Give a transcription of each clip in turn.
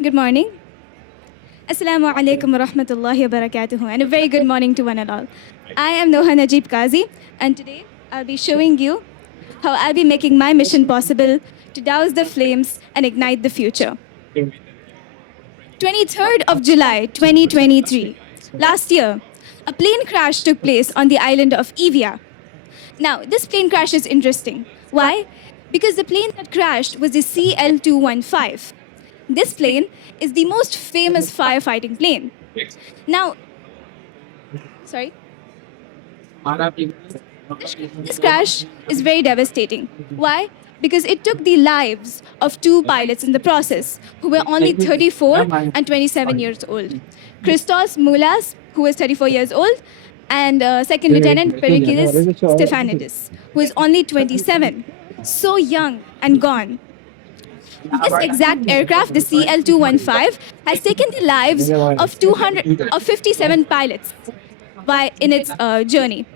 Good morning. Assalamu alaikum wa rahmatullahi wa barakatuhu, and a very good morning to one and all. I am Noha Najib Qazi, and today I'll be showing you how I'll be making my mission possible to douse the flames and ignite the future. 23rd of July 2023. Last year, a plane crash took place on the island of Evia. Now, this plane crash is interesting. Why? Because the plane that crashed was the CL-215. This plane is the most famous firefighting plane. Now, sorry? This crash is very devastating. Why? Because it took the lives of two pilots in the process, who were only 34 and 27 years old. Christos Moulas, who was 34 years old, and Second Lieutenant Perikidis Stefanidis, who is only 27. So young and gone. This exact aircraft, the CL-215, has taken the lives of 57 pilots in its journey.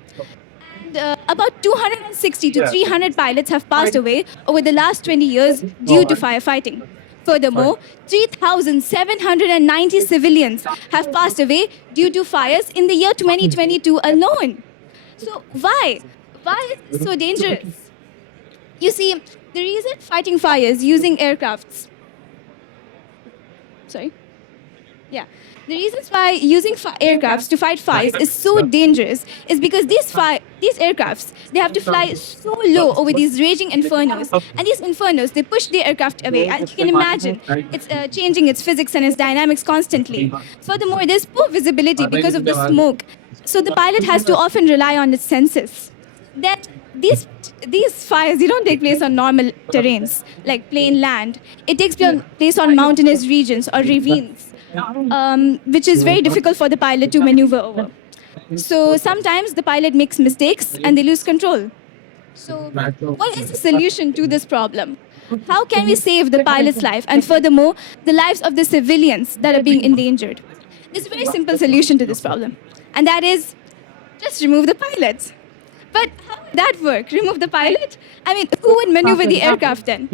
And about 260 to 300 pilots have passed away over the last 20 years due to firefighting. Furthermore, 3,790 civilians have passed away due to fires in the year 2022 alone. So why? Why is it so dangerous? You see, the reason fighting fires using aircrafts, the reasons why using aircrafts to fight fires is so dangerous is because these aircrafts, they have to fly so low over these raging infernos, and these infernos, they push the aircraft away, and you can imagine it's changing its physics and its dynamics constantly. Furthermore, there's poor visibility because of the smoke, so the pilot has to often rely on its senses. That these fires, they don't take place on normal terrains like plain land. It takes place on mountainous regions or ravines, which is very difficult for the pilot to maneuver over. So sometimes the pilot makes mistakes and they lose control. So what is the solution to this problem? How can we save the pilot's life and furthermore the lives of the civilians that are being endangered? There's a very simple solution to this problem, and that is just remove the pilots. But how would that work? Remove the pilot? I mean, who would maneuver the aircraft then?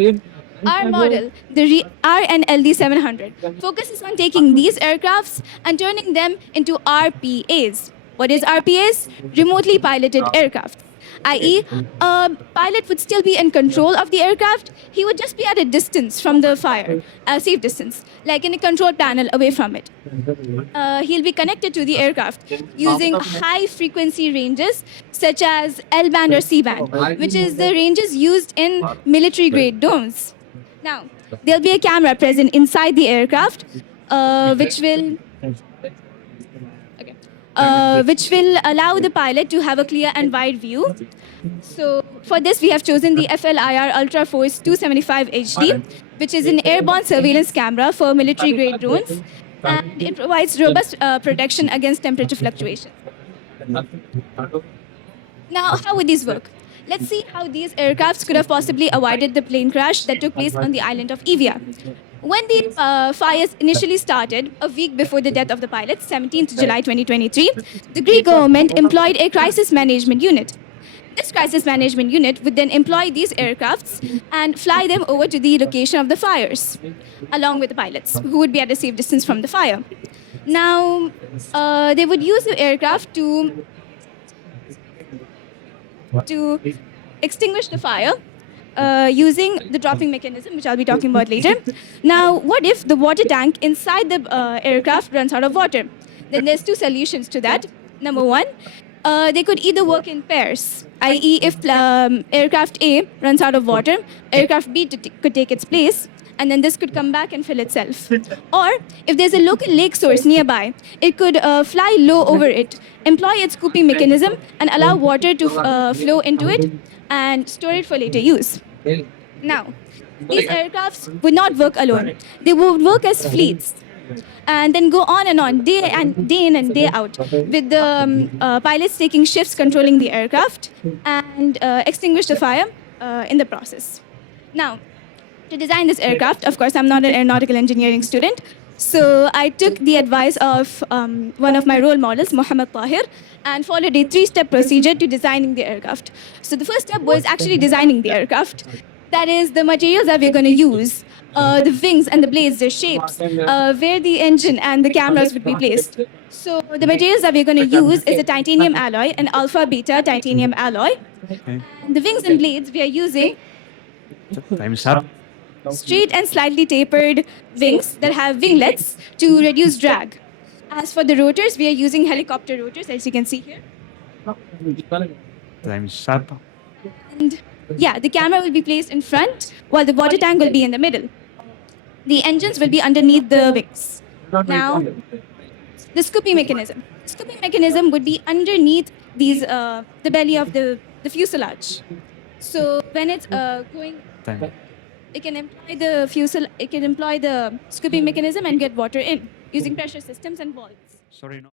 Our model, the RNLD 700, focuses on taking these aircrafts and turning them into RPAs. What is RPAs? Remotely piloted aircraft. I.e., a pilot would still be in control of the aircraft. He would just be at a distance from the fire, a safe distance, like in a control panel away from it. He'll be connected to the aircraft using high-frequency ranges such as L-band or C-band, which is the ranges used in military-grade drones. Now, there'll be a camera present inside the aircraft, which will allow the pilot to have a clear and wide view. So for this, we have chosen the FLIR Ultra Force 275 HD, which is an airborne surveillance camera for military-grade drones, and it provides robust protection against temperature fluctuations. Now, how would these work? Let's see how these aircrafts could have possibly avoided the plane crash that took place on the island of Evia. When the fires initially started, a week before the death of the pilot, 17th July 2023, the Greek government employed a crisis management unit. This crisis management unit would then employ these aircrafts and fly them over to the location of the fires, along with the pilots, who would be at a safe distance from the fire. Now, they would use the aircraft to extinguish the fire using the dropping mechanism, which I'll be talking about later. Now, what if the water tank inside the aircraft runs out of water? Then there's two solutions to that. Number one, they could either work in pairs, i.e. if aircraft A runs out of water, aircraft B could take its place, and then this could come back and fill itself. Or if there's a local lake source nearby, it could fly low over it, employ its scooping mechanism, and allow water to flow into it and store it for later use. Now, these aircrafts would not work alone. They would work as fleets and then go on, day in and day out, with the pilots taking shifts controlling the aircraft and extinguish the fire in the process. Now, to design this aircraft, of course, I'm not an aeronautical engineering student, so I took the advice of one of my role models, Mohammed Tahir, and followed a 3-step procedure to designing the aircraft. So the first step was actually designing the aircraft. That is, the materials that we're going to use the wings and the blades, their shapes, where the engine and the cameras would be placed. So the materials that we're going to use is a titanium alloy, an alpha beta titanium alloy. Okay. And the wings and blades we are using Time's up. straight and slightly tapered wings that have winglets to reduce drag. As for the rotors, we are using helicopter rotors, as you can see here. Time's up. And yeah, the camera will be placed in front while the water tank will be in the middle. The engines will be underneath the wings. Now, the scooping mechanism. The scooping mechanism would be underneath the belly of the fuselage. So when it's going, Time. it can employ the scooping mechanism and get water in using pressure systems and valves. Sorry, no.